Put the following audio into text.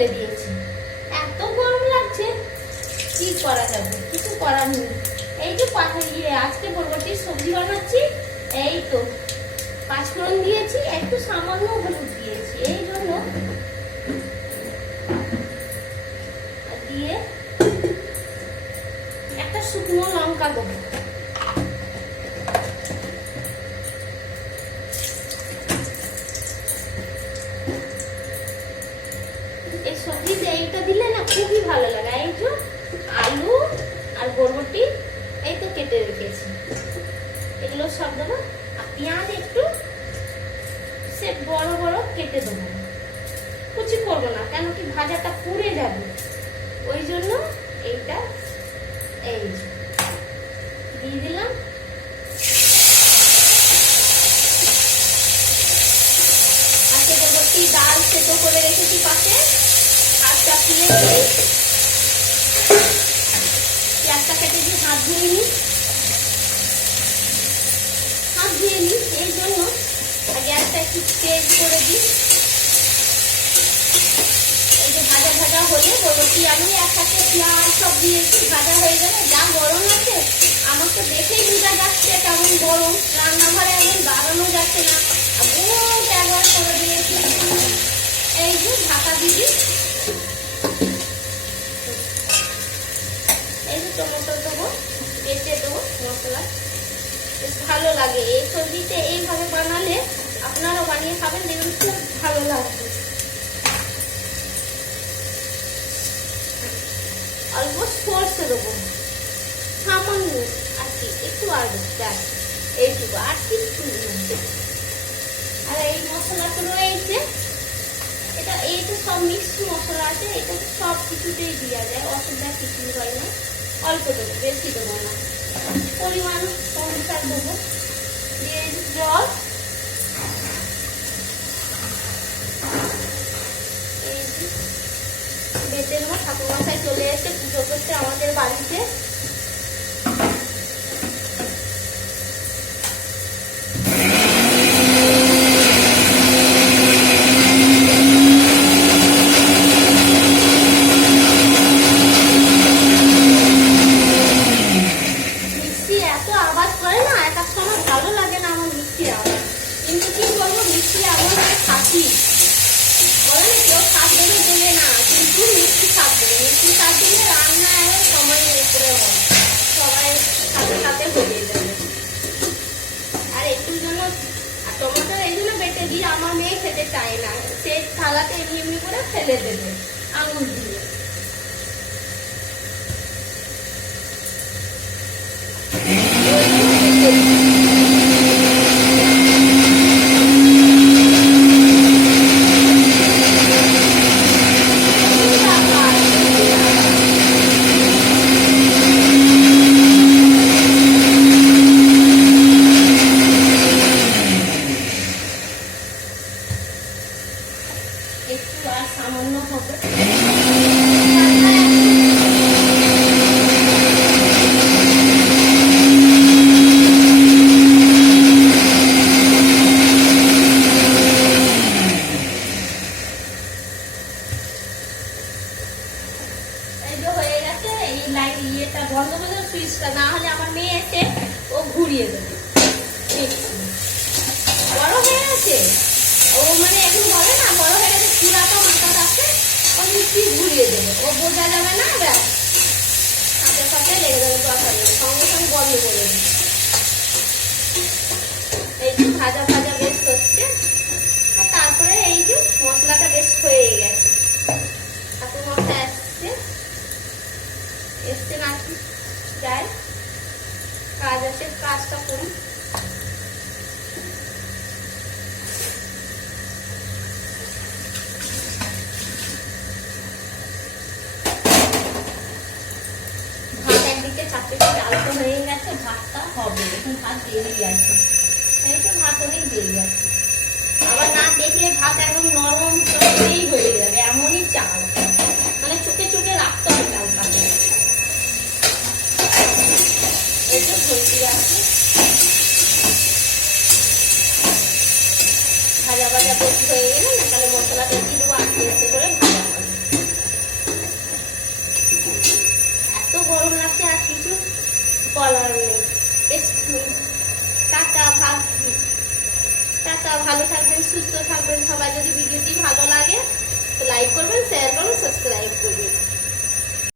ফেলে দিয়েছি। এত গরম লাগছে, কি করা যাবে, কিছু করার নেই। এই যে আজকে বরবটির সবজি বানাচ্ছি, এই তো পাঁচফোড়ন দিয়েছি, একটু সামান্য হলুদ দিয়েছি, এই জন্য দিয়ে একটা শুকনো লঙ্কা দেবো। এই সবজিতে এইটা দিলে না খুবই ভালো লাগে। এই যে আলু আর বরবটি এই তো কেটে রেখেছি, এগুলো সব দেবো। আর পেঁয়াজ একটু সে বড় বড় কেটে দেবো, কুচি করবো না, কেন কি ভাজাটা পুড়ে যাবে, ওই জন্য এইটা এই দিয়ে দিলাম। আজকে বরবটি ডাল সেদ্ধ করে রেখেছি পাশে, হাত চাপিয়ে পেঁয়াজটা কেটে দিয়ে হাত ধুয়ে নিই, এই জন্য গ্যাসটা একটু তেজ করে দিই। এই যে ভাজা ভাজা হলে বরবটি আলু একসাথে পেঁয়াজ সব দিয়েছি, ভাজা হয়ে গেলে যা গরম আছে, আমার তো দেখেই বোঝা যাচ্ছে কেমন গরম, রান্নাঘরে এমন দাঁড়ানো যাচ্ছে না, বহুত একবার করে দিয়েছি। এই যে ঢাকা দিবি, এই যে টমেটো দেবো, বেটে দেবো মশলা, বেশ ভালো লাগে এই সবজিতে। এইভাবে বানালে আপনারাও বানিয়ে খাবেন, দেখবেন খুব ভালো লাগবে। অল্প সর্ষে দেবো, সামান্য আর কি, একটু আলু, ব্যাস এইটুকু, আর কিছু না। আর এই মশলাটা রয়েছে, এটা এইটা সব মিক্স মশলা আছে, এটা সব কিছুতেই দেওয়া যায়, অসুবিধা কিছুই হয় না। অল্প দেবো, বেশি দেবো না, পরিমাণ অনুসার দেবো। দিয়ে জল, বেটে নেবো। ঠাকুরমশাই চলে এসে পুজো করতে আমাদের বাড়িতে। মিষ্টি এত আওয়াজ করে না, এক এক সময় ভালো লাগে না আমার মিষ্টি আওয়াজ, কিন্তু কি বলবো, মিষ্টি আওয়াজ থাকি বলে না, কেউ স্বাদ দেবে বলে না, কিন্তু মিষ্টি স্বাদ দেবে। মিষ্টি স্বাদ দিলে রান্না এখন সময় করে হয়, সবাই সাথে সাথে হয়ে যাবে। আর একটু জন্য আর টমেটো এই জন্য বেটে দিয়ে আমার মেয়ে খেতে চায় না, সে থালাতে এমনি এমনি করে ফেলে দেবে আঙুল দিয়ে। একটু আর সামান্য হবে। এই যে হয়ে গেছে, এই ইয়েটা বন্ধ করে সুইচটা, না হলে আমার মেয়ে এসে ও ঘুরিয়ে দেবে। বড় হয়ে গেছে ও, মানে এখন বলে না বড় হয়ে গেছে, পুরাটা মাথা আছে, ও মিষ্টি ঘুরিয়ে দেবে, ও বোঝা যাবে না, ব্যাস সাথে সাথে লেগে যাবে, দরকার নেই, সঙ্গে সঙ্গে বন্ধ করে দেবে। এই যে ভাজা ভাজা বেশ হচ্ছে, আর তারপরে এই যে মশলাটা বেশ হয়ে গেছে। ঠাকুর মশলা এসছে না, যাই কাজ আছে, কাজটা করি। চারটে হয়ে গেছে, ভাতটা হবে, এখন ভাত বেরিয়ে আছে, এই তো ভাত অনেক বেরিয়ে আছে। আবার না দেখলে ভাত একদম নরম তরকারি হয়ে যাবে, এমনই চাল, মানে চোখে চোখে রাখতে হবে চালটাকে। এই তো ভর্তি আছে, ভাজা ভাজা বেশি হয়ে গেলে না, তাহলে মশলাটা দিয়ে দেবো, আস্তে আস্তে করে ভাজা হবে। গরম লাগছে, আর কিছু বলার নেই। বেশ টাটা, টাটা, ভালো থাকবেন, সুস্থ থাকবেন সবাই। যদি ভিডিওটি ভালো লাগে তো লাইক করবেন, শেয়ার করবেন, সাবস্ক্রাইব করবেন।